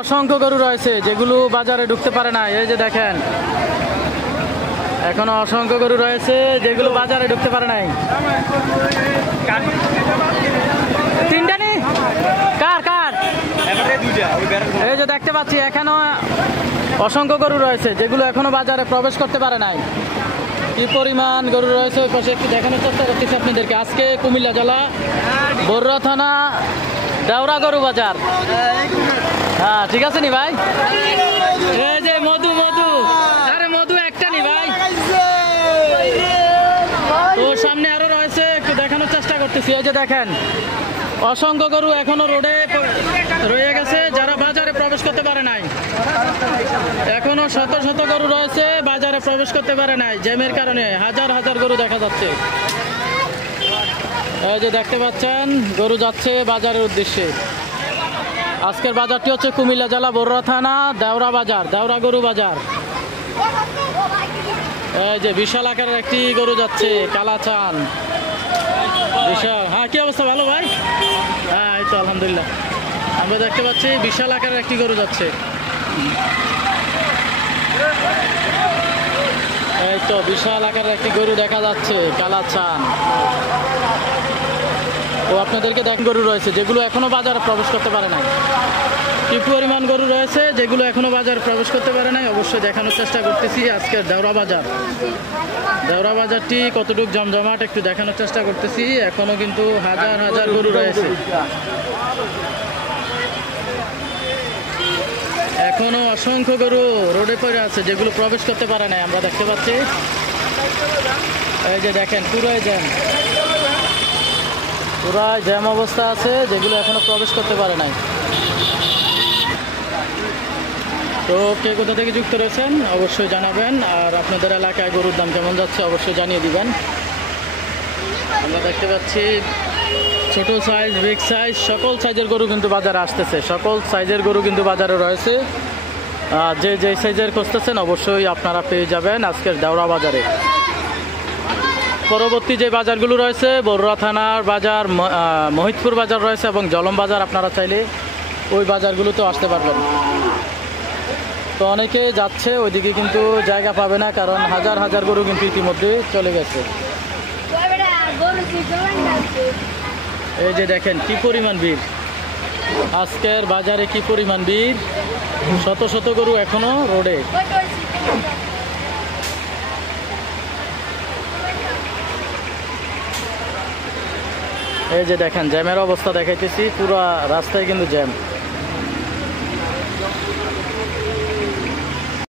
অসংখ্য গরু রয়েছে যেগুলো বাজারে ঢুকতে পারে না। এই যে দেখেন এখনো অসংখ্য গরু রয়েছে যেগুলো বাজারে ঢুকতে পারে নাই। তিনটা নি কার কার এই যে দেখতে পাচ্ছি এখনো অসংখ্য গরু রয়েছে যেগুলো এখনো বাজারে প্রবেশ করতে পারে নাই। কি পরিমাণ গরু রয়েছে ওই পাশে একটু দেখানোর চেষ্টা করতেছি আপনাদেরকে। আজকে কুমিল্লা জেলা বরুড়া থানা দেওরা গরু বাজার। হ্যাঁ ঠিক আছে নি ভাই। এই যে মধু মধু, আরে মধু একটা নি ভাই। তো সামনে আরো রয়েছে একটু দেখানোর চেষ্টা করতেছি। এই যে দেখেন অসংখ্য গরু এখনো রোডে রয়ে গেছে যারা বাজারে প্রবেশ করতে পারে নাই। এখনো শত শত গরু রয়েছে বাজারে প্রবেশ করতে পারে নাই জ্যামের কারণে। হাজার হাজার গরু দেখা যাচ্ছে। এই যে দেখতে পাচ্ছেন গরু যাচ্ছে বাজারের উদ্দেশ্যে। আজকের বাজারটি হচ্ছে কুমিল্লা জেলা বরুড়া থানা দেওরা বাজার, দেওরা গরু বাজার। এই যে বিশাল আকারের একটি গরু যাচ্ছে কালাচান বিশাল। হ্যাঁ কি অবস্থা ভালো ভাই? হ্যাঁ এই তো আলহামদুলিল্লাহ। আমরা দেখতে পাচ্ছি বিশাল আকারের একটি গরু যাচ্ছে। এই তো বিশাল আকারের একটি গরু দেখা যাচ্ছে কালাচান। তো আপনাদেরকে দেখ গরু রয়েছে যেগুলো এখনো বাজারে প্রবেশ করতে পারে নাই। কি পরিমাণ গরু রয়েছে যেগুলো এখনো বাজারে প্রবেশ করতে পারে নাই অবশ্যই দেখানোর চেষ্টা করতেছি। আজকের দেওরা বাজার, দেওরা বাজারটি কতটুকু জমজমাট একটু দেখানোর চেষ্টা করতেছি। এখনো কিন্তু হাজার হাজার গরু রয়েছে, এখনো অসংখ্য গরু রোডে পড়ে আছে যেগুলো প্রবেশ করতে পারে নাই। আমরা দেখতে পাচ্ছি এই যে দেখেন পুরাই জ্যাম, পুরাই জ্যাম অবস্থা আছে যেগুলো এখনো প্রবেশ করতে পারে নাই। তো কে কোথা থেকে যুক্ত রয়েছেন অবশ্যই জানাবেন, আর আপনাদের এলাকায় গরুর দাম কেমন যাচ্ছে অবশ্যই জানিয়ে দিবেন। আমরা দেখতে পাচ্ছি ছোট সাইজ, বিগ সাইজ, সকল সাইজের গরু কিন্তু বাজারে আসতেছে। সকল সাইজের গরু কিন্তু বাজারে রয়েছে। যে যে সাইজের খুঁজতেছেন অবশ্যই আপনারা পেয়ে যাবেন আজকের দেওরা বাজারে। পরবর্তী যে বাজারগুলো রয়েছে বরুড়া থানার বাজার, মহিতপুর বাজার রয়েছে এবং জলম বাজার, আপনারা চাইলে ওই বাজারগুলোতেও আসতে পারবেন। তো অনেকে যাচ্ছে ওইদিকে কিন্তু জায়গা পাবে না, কারণ হাজার হাজার গরু কিন্তু ইতিমধ্যে চলে গেছে। এই যে দেখেন কি পরিমাণ ভিড় আজকের বাজারে, কি পরিমাণ ভিড়, শত শত গরু এখনো রোডে। এই যে দেখেন জ্যামের অবস্থা দেখাইতেছি, পুরো রাস্তায় কিন্তু জ্যাম।